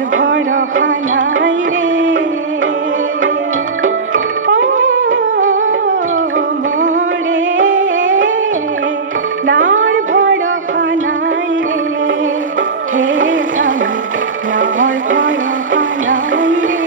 নাওর ভরসা নাই রে ও মোরে নাওর ভরসা নাই রে হে স্বামী নাওর ভরসা নাই রে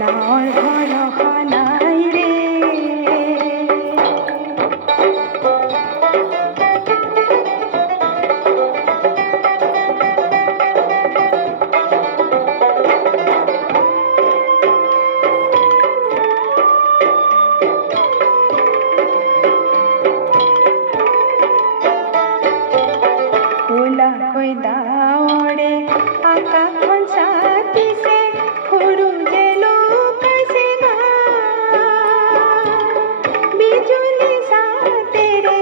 নাওর ভরসা নাই রে ওলা কই দাওড়ে আকা খনসাতি সে ফুরু জেলো कैसे गा बिजुली सा तेरे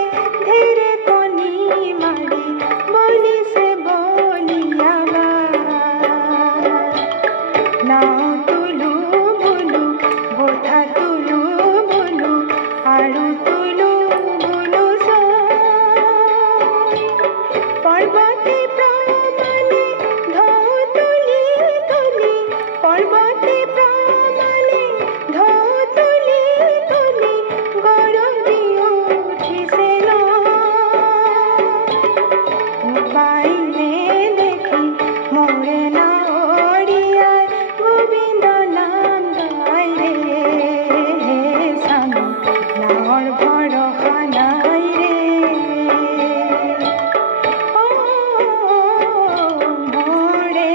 धीरे कोनी मारी बोली से बोलिया गा नाव तुलू बुलू बोथा तुलू बुलू आड़ू तुलू बुलू सो पर्वते प्रमाणे धौ तुली तुली पर्वते प्रमाणे धौ तुली तुली गरजी उठिसे न पाइले देखि मोरे नाओरियाय गोविंद नाम गाय रे स्वामी नाওর ভরসা নাই রে ও মোরে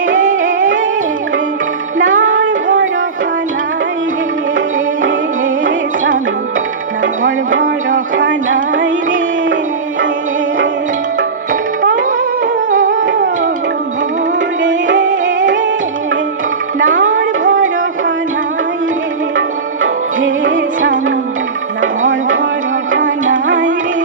নাওর ভরসা নাই রে স্বামী নাওর ভরসা নাই রে ও মোরে নাওর ভরসা নাই রে হে স্বামী নাওর ভরসা নাই রে